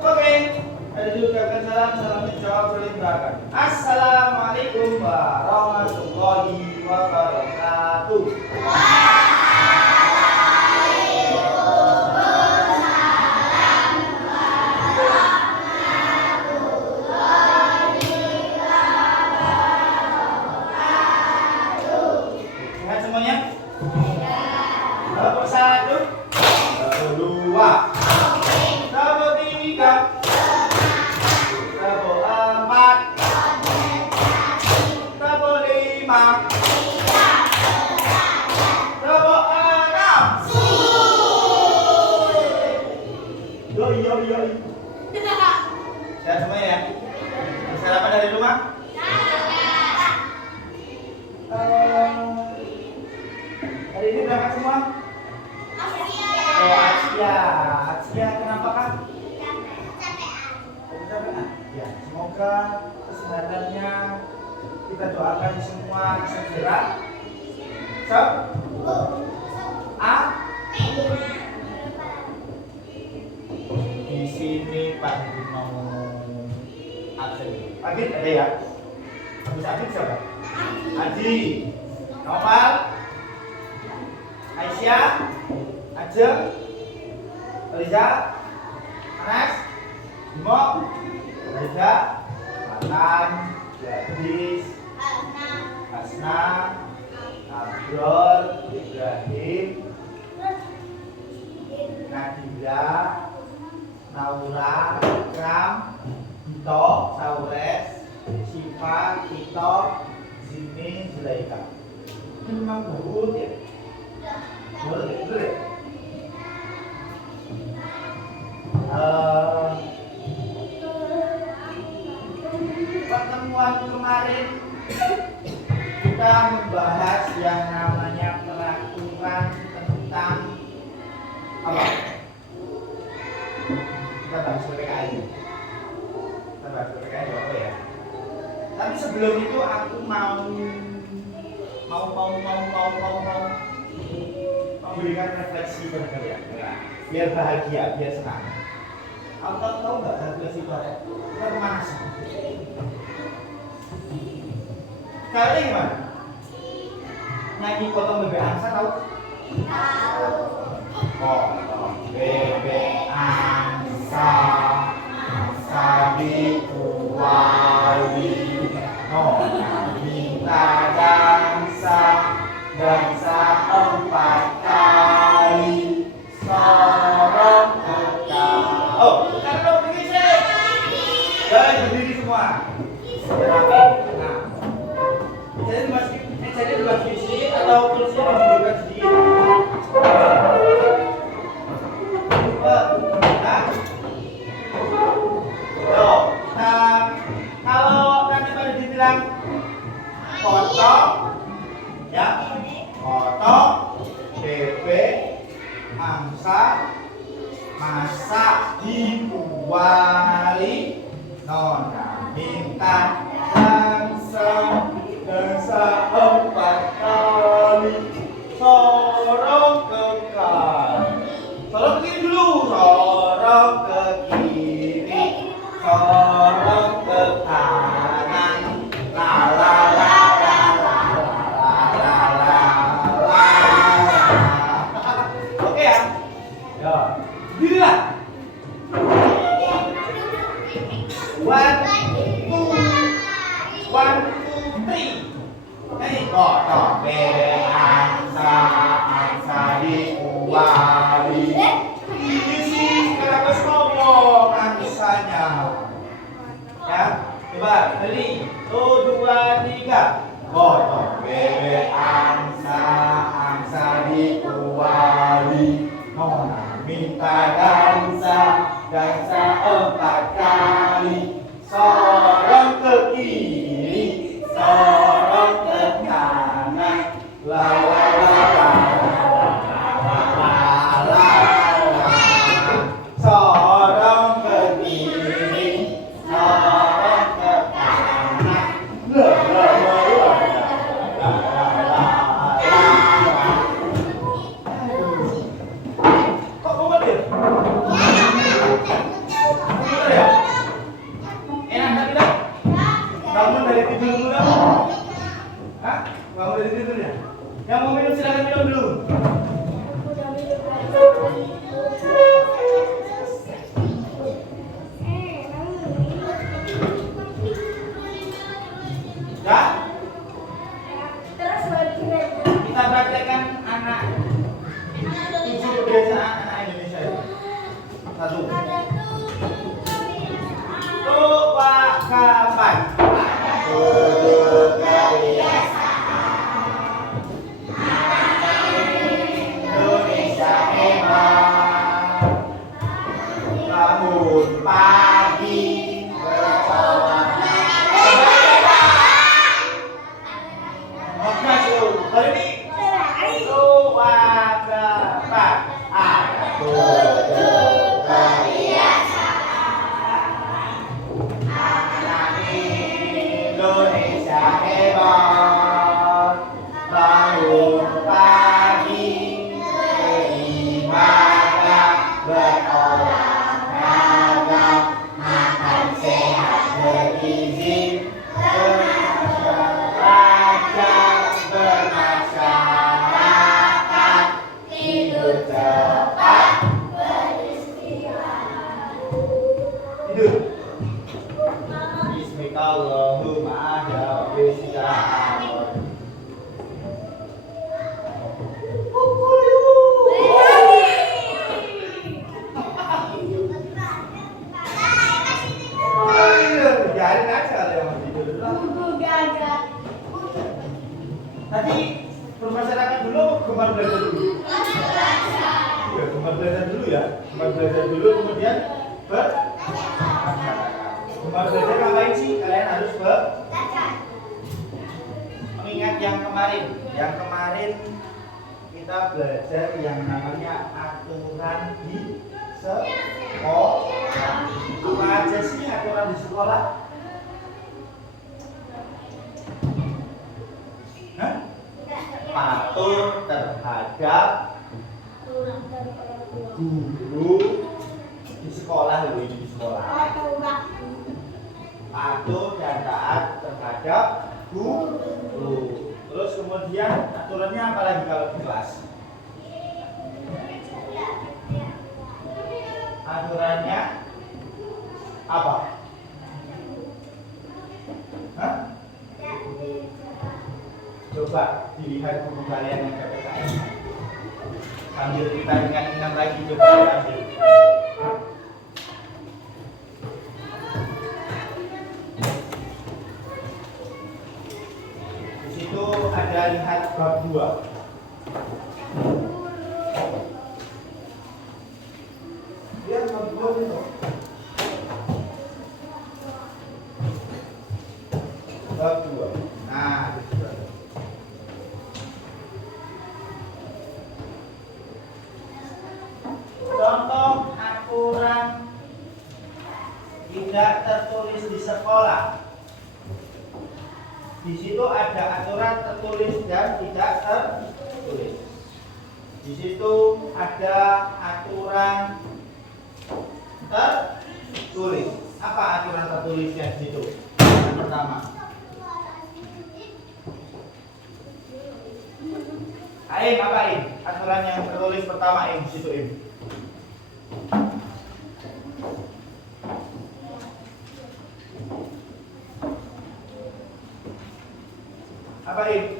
Oke, ada juga salam, salam dijawab saling berangkat. Assalamualaikum warahmatullahi wabarakatuh. Sehat semuanya? Nomor 1, nomor 2, nomor 3, nomor 4, nomor 5, nomor 6. Yo. Sehat semuanya ya? Sarapan dari rumah? Hari ini berangkat semua? Oh, Asia, kenapa kan? Kecapean. Ya, semoga kesehatannya kita doakan semua segera di sini Pak mau absen. Agit ada ya? Habis Agit siapa? Adi, Noval, Aisyah, Ajeng, Eliza, Anas, Bimo, Reza, Matan, Gadis, Hasna, Abrol, Ibrahim, Nadira, Naura, Ikram, Dito, Saures, Syifa, Tito, Zini, Zulaika. Ini memang buruk ya? Boleh. Pertemuan kemarin kita membahas yang namanya peraturan tentang apa? Kita bahas PPKN. Apa ya? Tapi sebelum itu aku mau memberikan refleksi pada kalian, biar bahagia, biar senang. Kamu tahu nggak refleksi itu apa? Kita kemana sih? Kalian gimana? Nyanyi potong bebek angsa tahu? Tahu. Potong bebek angsa, angsa dikuali, nona minta dansa 4 kali, sorong kekal. Oh, sekarang dong berdiri. Jangan berdiri semua. Rapi. Nah, jadi dibagi sedikit atau kursi diberikan sedikit. Nah, kalau nanti pada dibilang potong, ya, potong, bebek, angsa, masak, dikuali, nona minta dansa 4 kali, sorong kekal. Sorong ke kiri dulu, sorong ke kiri, sorong ke kanan, la la la la la la la la la. Oke ya? Ya. Dirilah. 1, 2, 3. Potong bebek angsa, angsa dikuali. Ini sih kenapa ngomong angsanya? Ya, coba beli. 1, 2, 3. Potong bebek angsa, angsa dikuali, nona minta dansa 4 kali, sorong ke kiri, sorong ke kanan, la la la la la la la, sorong ke kiri, sorong ke kanan, la la la la la la la. Kok mau dia? belajar dulu kemudian cuma belajar ngapain sih? Kalian harus mengingat yang kemarin kita belajar yang namanya aturan di sekolah. Apa aja sih aturan di sekolah? Patuh terhadap guru di sekolah loh, ini di sekolah. Patuh dan taat terhadap guru. Terus kemudian aturannya apa lagi kalau di kelas? Aturannya apa? Hah? Coba dilihat buku kalian yang PPKN. Sambil kita ingat-ingat lagi, coba ambil. Di situ ada lihat bab 2. Lihat bab 2 itu. Bab 2. Nah, itu sudah. Contoh aturan tidak tertulis di sekolah. Di situ ada aturan tertulis dan tidak tertulis. Di situ ada aturan tertulis. Apa aturan tertulisnya di situ? Yang pertama. Aim apa Im? Aturan yang tertulis pertama Im di situ Im. Apa Im?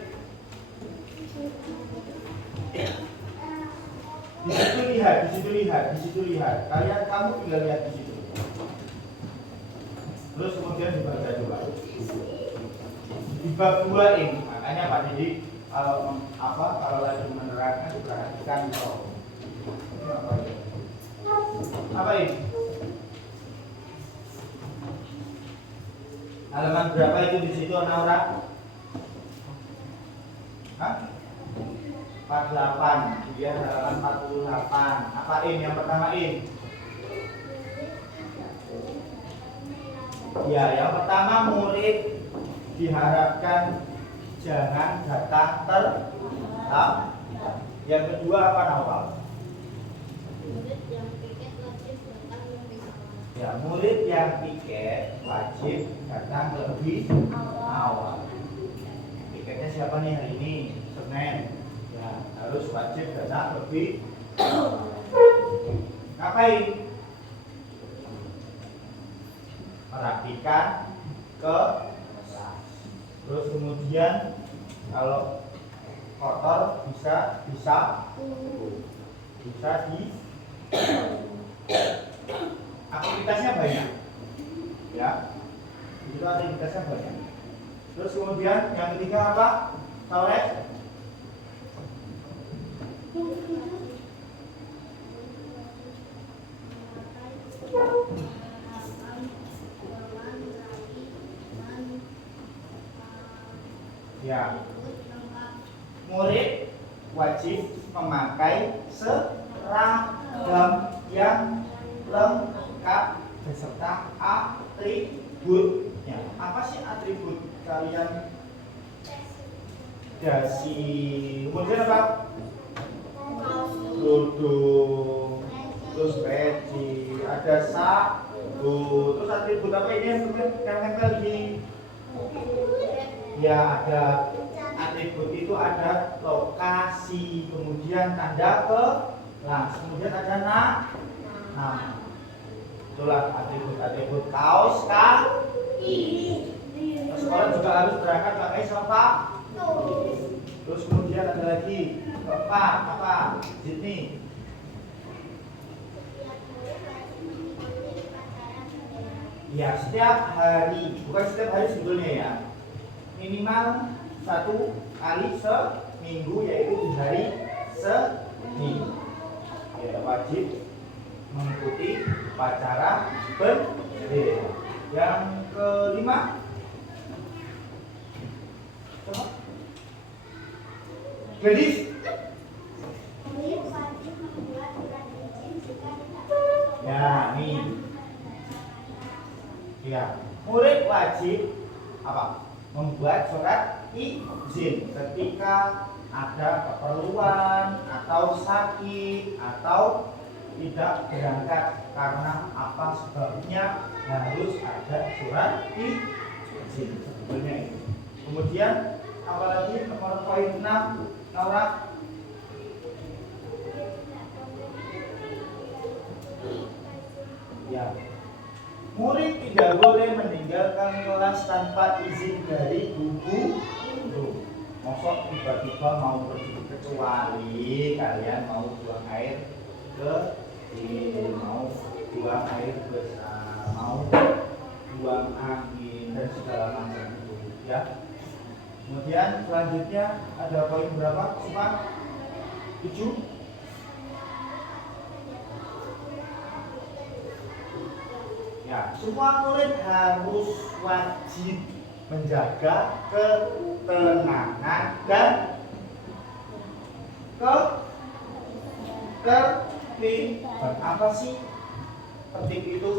Di situ lihat. Kamu tinggal lihat di situ. Terus kemudian dibaca coba. Di bab 2 Im. Makanya Pak Didi kalau lagi menerangkan diperhatikan toh. Apa ini? Halaman berapa itu di situ Naura? Hah? 48. Dia halaman 48. Apa ini yang pertama ini? Ya, yang pertama murid diharapkan jangan datang terlambat. Yang kedua apa Naufal? Ya, murid yang piket wajib datang lebih awal. Piketnya siapa nih hari ini? Senin. Ya, harus wajib datang lebih. Ngapain? Merapikan ke terus kemudian kalau kotor bisa di aktivitasnya banyak ya, itu aktivitasnya banyak. Terus kemudian yang ketiga apa? Tauret ya, murid wajib memakai seragam yang lengkap beserta atributnya. Apa sih atribut kalian? Dasi, kemudian apa? Kerudung, terus peci, ada sabuk, terus atribut apa ini yang nempel di? Ya, ada atribut itu ada lokasi, kemudian tanda kelas, kemudian ada nama. Itulah atribut kaos kaki. Sekolah juga harus berangkat pakai sepatu. Terus kemudian ada lagi keempat apa? Sini. Ya, setiap hari, bukan setiap hari sebetulnya ya. Minimal 1 kali seminggu, yaitu di hari Senin. Ya, wajib upacara bendera. Yang kelima, coba. Gadis. Ya, nih. Ya, murid wajib apa? Membuat surat izin ketika ada keperluan atau sakit atau tidak berangkat karena apa sebabnya harus ada surat izin sebetulnya itu. Kemudian apalagi nomor poin 6, Laura. Ya. Murid tidak boleh meninggalkan kelas tanpa izin dari guru. Mosok tiba-tiba mau pergi, kecuali kalian mau buang air mau buang air besar, mau buang angin dan segala macam itu, ya. Kemudian selanjutnya ada poin berapa? 7. Ya, semua murid harus wajib menjaga ketenangan dan ketertiban. Apa sih tertib itu?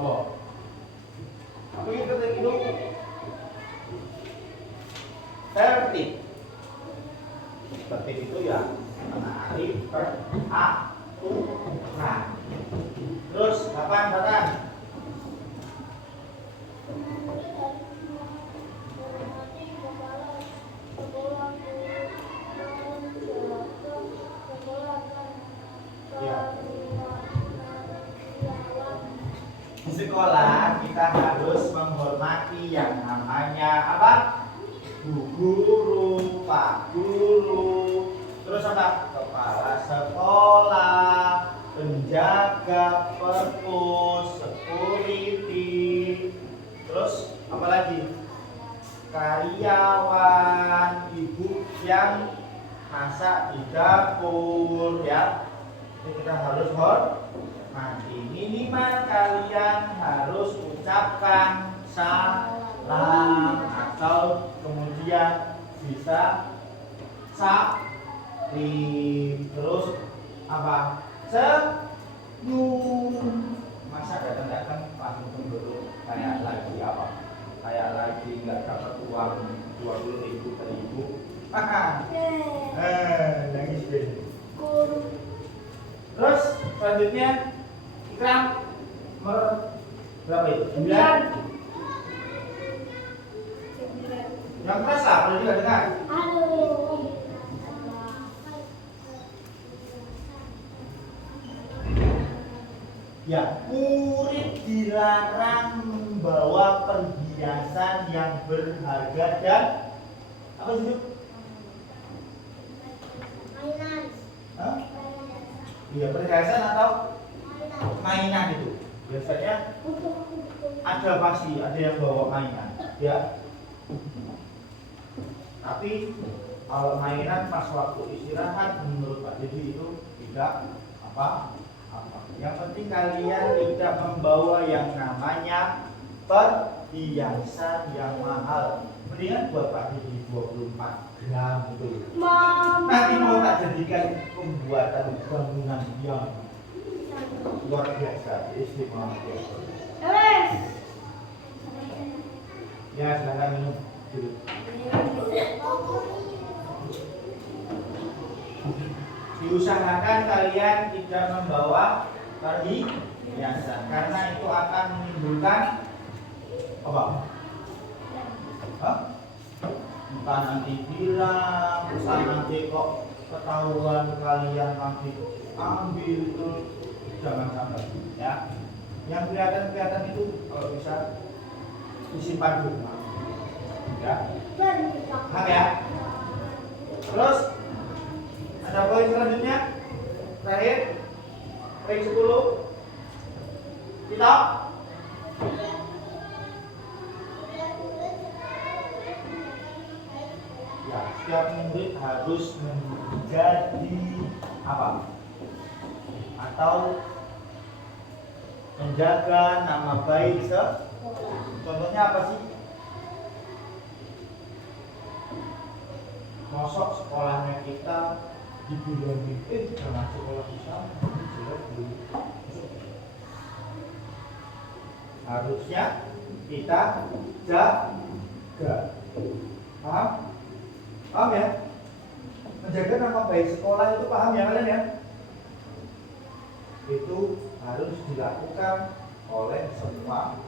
Oh, apa itu tertib itu? Tertib. Tertib itu ya menaati peraturan. Terus kapan datang? Ya. Di sekolah kita harus menghormati yang namanya apa? Bu guru, Pak Guru, terus apa? Kepala sekolah, penjaga perpus, security, terus apa lagi? Karyawan, ibu yang masak di dapur, ya. Jadi kita harus hormati. Minimal kalian harus ucapkan salam atau kemudian bisa salim, terus apa? Senyum. Masa datang-datang langsung dulu kayak lagi apa? Kayak lagi nggak dapat uang 20.000 per ibu. Nangis deh. Terus selanjutnya Ikram berapa itu? 9. Yang keras lah, kalau juga dengar. Ya, murid dilarang membawa perhiasan yang berharga dan apa sih itu? Mainan. Hah? Iya, perhiasan atau mainan itu. Biasanya ada pasti ada yang bawa mainan, ya. Tapi kalau mainan pas waktu istirahat menurut Pak Dedi itu tidak apa. Yang penting kalian tidak membawa yang namanya perhiasan yang mahal. Mendingan buat Pak Dedi 24 gram itu. Nanti mau tak jadikan pembuatan bangunan yang luar biasa, istimewa. Ya, silakan minum dulu. Diusahakan kalian tidak membawa perhiasan karena itu akan menimbulkan apa? Entah nanti bilang, entah nanti kok ketahuan kalian nanti ambil itu, jangan sampai, ya. Yang kelihatan itu kalau bisa disimpan dulu, ya. Hak ya. Terus ada poin selanjutnya terakhir, poin 10 kita ya, setiap murid harus menjadi apa atau menjaga nama baik contohnya apa sih? Mosok sekolahnya kita dibilangin jangan sekolah di sana jelek dulu. Harusnya kita jaga. Paham? Paham ya? Menjaga nama baik sekolah itu paham ya kalian ya? Itu harus dilakukan oleh semua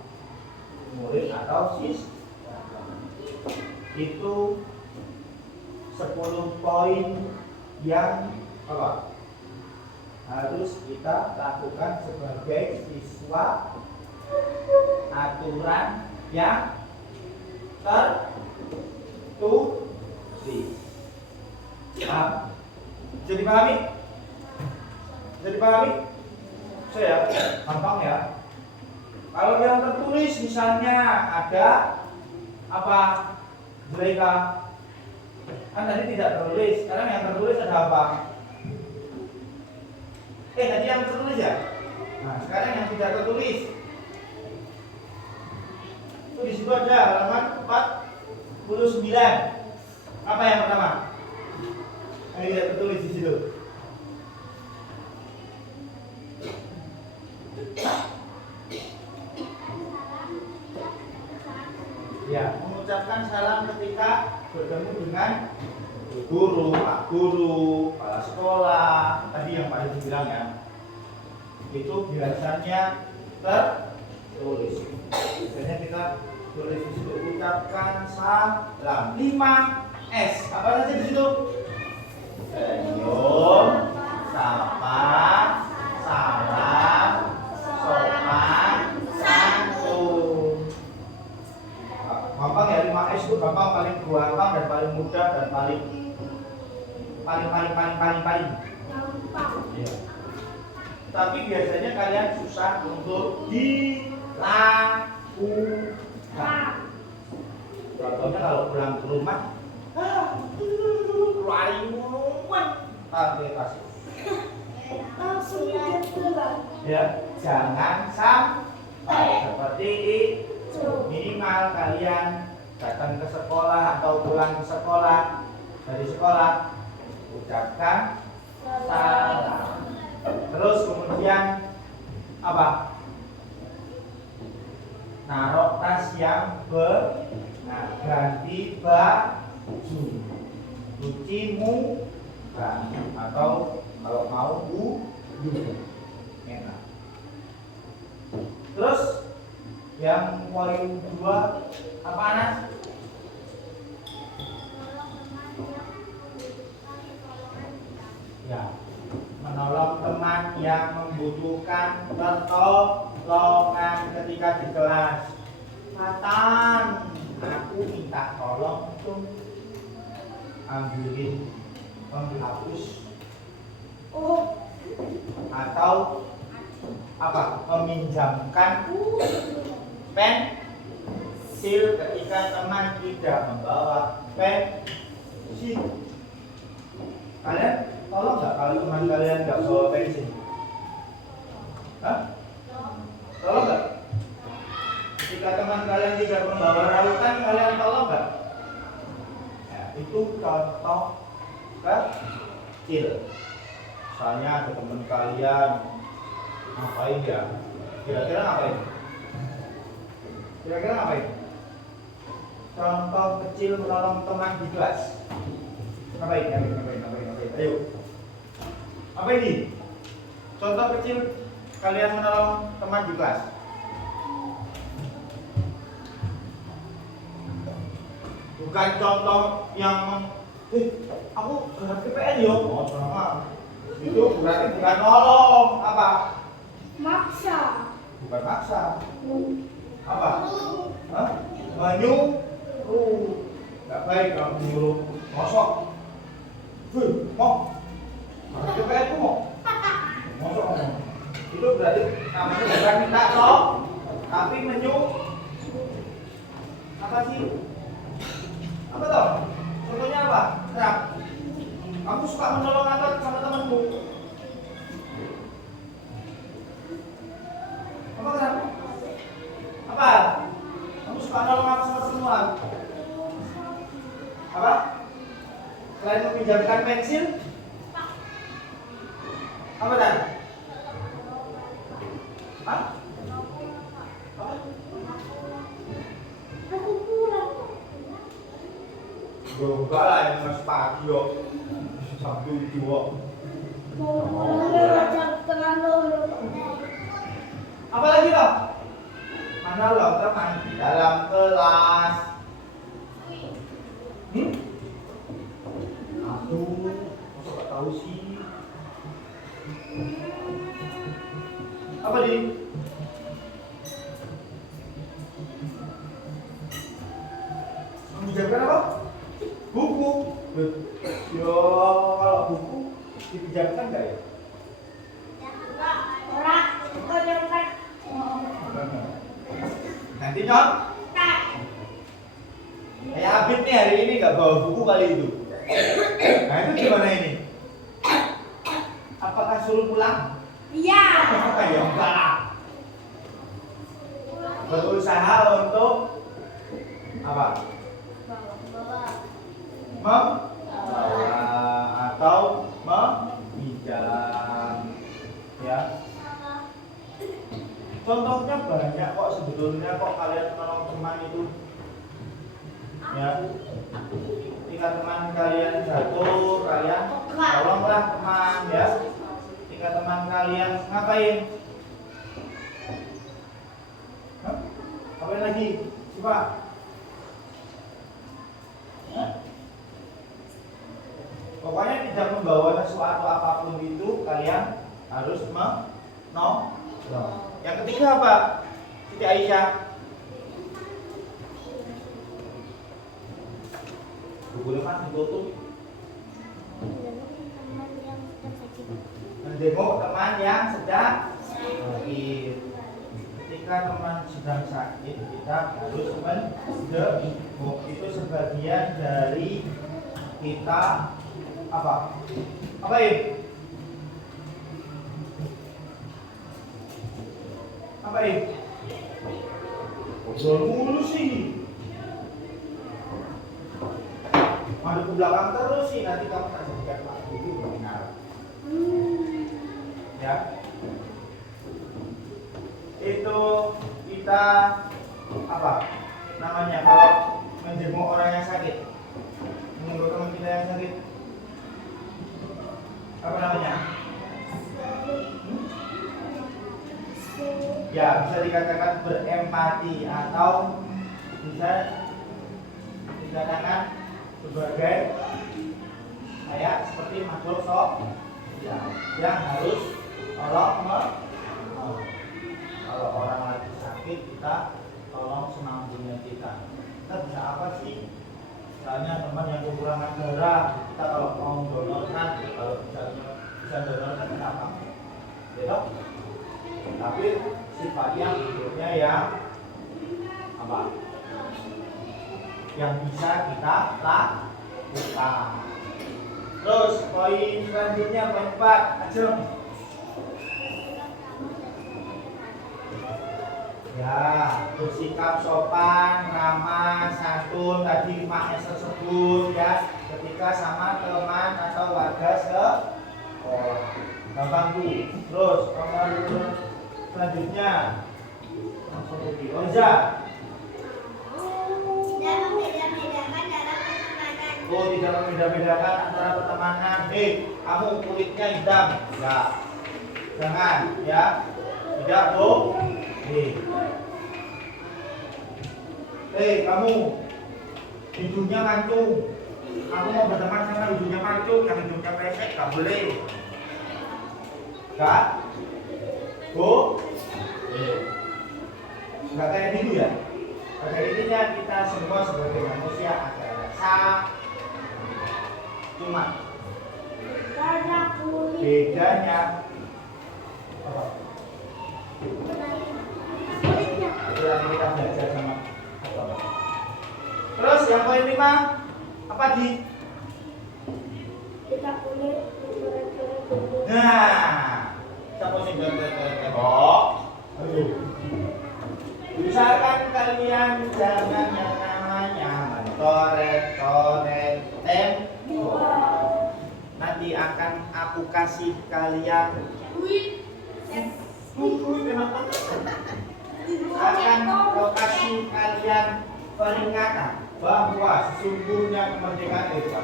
murid atau siswa. Itu 10 poin yang apa? Harus kita lakukan sebagai siswa, aturan yang tertulis. Paham? Bisa dipahami? Bisa dipahami? Saya gampang ya. Kalau yang tertulis misalnya ada apa? Mereka kan tadi tidak tertulis. Sekarang yang tertulis ada apa? Tadi yang tertulis ya. Nah, sekarang yang tidak tertulis. Itu di situ ada halaman 49. Apa yang pertama? Yang tidak tertulis di situ. Ya, mengucapkan salam ketika bertemu dengan guru, pak guru, kepala sekolah, tadi yang paling dibilang ya. Itu biasanya tertulis. Biasanya kita tulis di situ ucapkan salam 5S. Apa saja di situ? Senyum, sapa, salam, sopan, santun. Gampang ya, 5S itu gampang, paling gampang dan paling mudah dan paling ya. Tapi biasanya kalian susah untuk dilakukan. Contohnya kalau pulang ke rumah, ya, jangan sampai seperti itu. Minimal kalian datang ke sekolah atau pulang ke sekolah, dari sekolah ucapkan salam. Terus kemudian apa? Naruh tas yang benar, ganti baju, cuci muka, atau kalau mau wudhu. Enak. Terus yang poin 2 apa Anas? Ya, menolong teman yang membutuhkan pertolongan ketika di kelas. Matan, aku minta tolong tuh ambilin penghapus atau apa? Meminjamkan pensil ketika teman tidak membawa pensil. Kalian tolong nggak kalau teman kalian nggak bawa pensil? Hah? Tolong nggak? Ketika teman kalian tidak membawa rautan, kalian tolong nggak? Ya, itu contoh kecil. Misalnya ada teman kalian ngapain ya? Kira-kira ngapain? Kira-kira ngapain? Contoh kecil menolong teman di kelas. Ngapain? Ayo. Apa ini? Contoh kecil kalian menolong teman di kelas. Bukan contoh yang aku gerak PPN yo. Oh, sama. Itu berarti bukan nolong, apa? Maksa. Bukan maksa. Apa? Hah? Menyuruh. Gak baik kalau menyuruh mosok. Mau? PPN ku mau? Mosok ngomong. Itu berarti kamu bukan minta tolong, tapi menyuruh. Apa sih? Apa toh? Contohnya apa? Terang. Kamu suka menolong apa sama temanmu? Apa? Hah? Apa? Aku pulang. Enggak lah, ini mas pagi kok. Sabtu kok. Mau pulang jam setengah 6. Apa lagi dong? Mana lo teman di dalam kelas? Aduh, masa gak tahu sih? Apa di? Menjawabkan apa? Buku. Yo, kalau buku dipinjamkan nggak ya? Orang itu nyampe. Nanti Nyon, kayak Abid nih hari ini nggak bawa buku kali itu. Nah itu gimana ini? Apakah suruh pulang? Iya. Ya enggak lah. Berusaha untuk apa? Membawa atau meminjam, ya. Contohnya banyak kok sebetulnya kok kalian menolong teman itu, ya. Ketika teman kalian jatuh, kalian tolonglah teman, ya. Ketika teman kalian ngapain? Hah? Ngapain lagi? Coba. Pokoknya tidak membawa sesuatu apapun itu kalian harus menolong. Yang ketiga apa? Siti Aisyah. Buku kan ditutup. Menjenguk teman yang sedang sakit. Ketika teman sedang sakit, kita harus menjenguk. Itu sebagian dari kita apa? Apa ini? Apa ini? Ngobrol mulu sih. Madu ke belakang terus sih, nanti kamu tak jadikan Pak Guru benar. Ya. Itu kita apa? Namanya kalau menjenguk orang yang sakit. Menjenguk teman kita yang sakit. Apa namanya? Ya, bisa dikatakan berempati atau bisa dikatakan sebagai kayak seperti makhluk ya, yang harus kalau orang lagi sakit kita tolong senambungnya kita. Kita bisa apa sih? Misalnya teman yang kekurangan darah, kita kalau mau donorkan, kalau bisa donorkan kenapa? Gitu? Tapi sifatnya bentuknya yang apa? Yang bisa kita lakukan. Terus poin selanjutnya poin 4, Ajeng. Ya, bersikap sopan, ramah, santun, tadi 5S tersebut ya, ketika sama teman atau warga sekolah. Gampang tuh. Terus nomor selanjutnya langsung pergi. Oza. Oh, tidak membeda-bedakan antara pertemanan. Kamu kulitnya hitam, enggak. Jangan, ya. Tidak, Bu. Kamu hidungnya mancung. Kamu mau berteman sama hidungnya mancung, yang hidungnya pesek, enggak boleh. Enggak? Bu? Enggak kayak gitu ya? Pada intinya kita semua sebagai manusia ada rasa, cuma bedanya apa? Itulah kita belajar sama apa? Terus yang poin 5 apa di? Kita kulit. Nah, siapa sih tembok? Misalkan kalian jangan yang namanya mencoret-coret tembok. Nanti akan aku kasih kalian. Enak banget. peringatan bahwa sesungguhnya kemerdekaan itu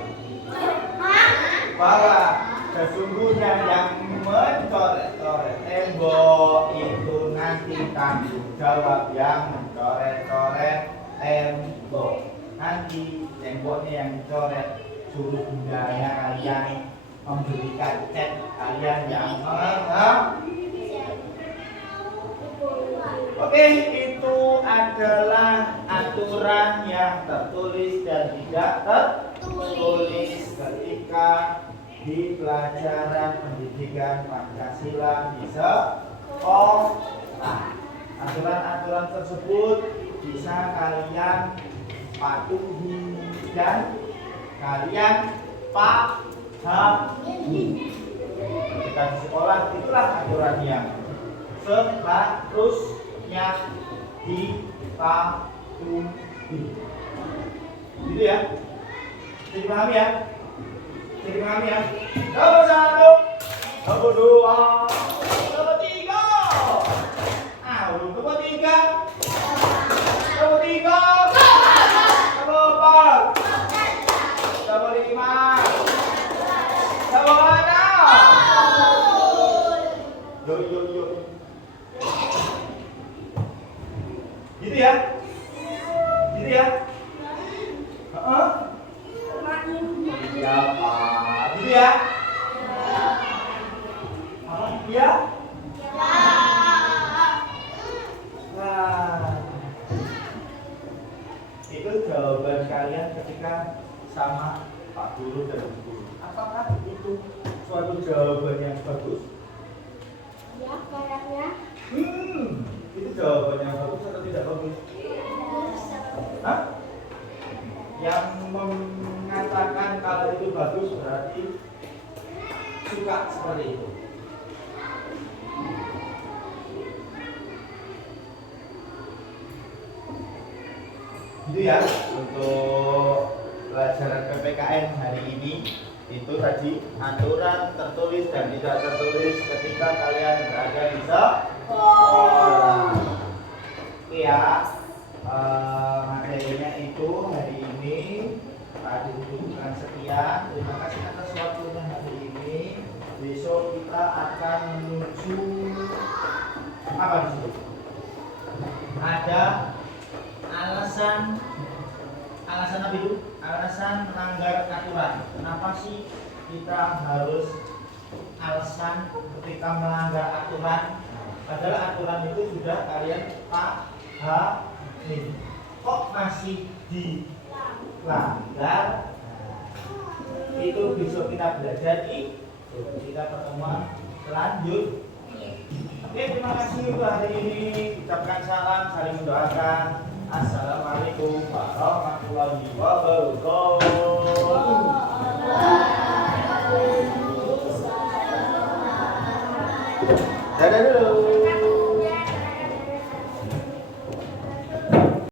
bahwa sesungguhnya yang mencoret-coret tembok itu nanti tanggung jawab yang mencoret-coret tembok. Nanti temboknya yang dicoret, suruh bundanya kalian memberikan cat kalian yang Oke, itu adalah aturan yang tertulis dan tidak tertulis ketika di pelajaran pendidikan Pancasila di sekolah. Aturan-aturan tersebut bisa kalian patuhi dan kalian pahami. Ketika di sekolah, itulah aturan yang seharusnya dipatuhi. Gitu ya? Jadi pahami ya? Jadi pahami ya? Nomor 1, nomor 2, nomor 3. Nomor 3. Nomor 3. Nomor 4. Nomor 5. Nomor 6. Yuk. Gitu ya? Gitu ya? Heeh. Ya, Pak. Gitu ya? Iya? Nah, itu jawaban kalian ketika sama Pak Guru dan Bu Guru. Apakah itu suatu jawaban yang bagus? Ya, kayaknya. Itu jawaban yang bagus atau tidak bagus? Hah? Yang mengatakan kalau itu bagus berarti suka seperti itu. Gitu ya, untuk pelajaran PPKN hari ini itu tadi aturan tertulis dan tidak tertulis ketika kalian berada di sekolah. Oke ya, materinya itu hari ini Pak Dudukkan sekian. Terima kasih atas waktunya hari ini. Besok kita akan menuju apa di situ? Ada alasan apa itu? Alasan melanggar aturan. Kenapa sih kita harus alasan ketika melanggar aturan? Padahal aturan itu sudah kalian pahami. Kok masih dilanggar? Itu besok kita belajar di kita pertemuan selanjutnya. Oke, terima kasih untuk hari ini. Ucapkan salam, saling mendoakan. Assalamualaikum warahmatullahi wabarakatuh. Dadah dulu.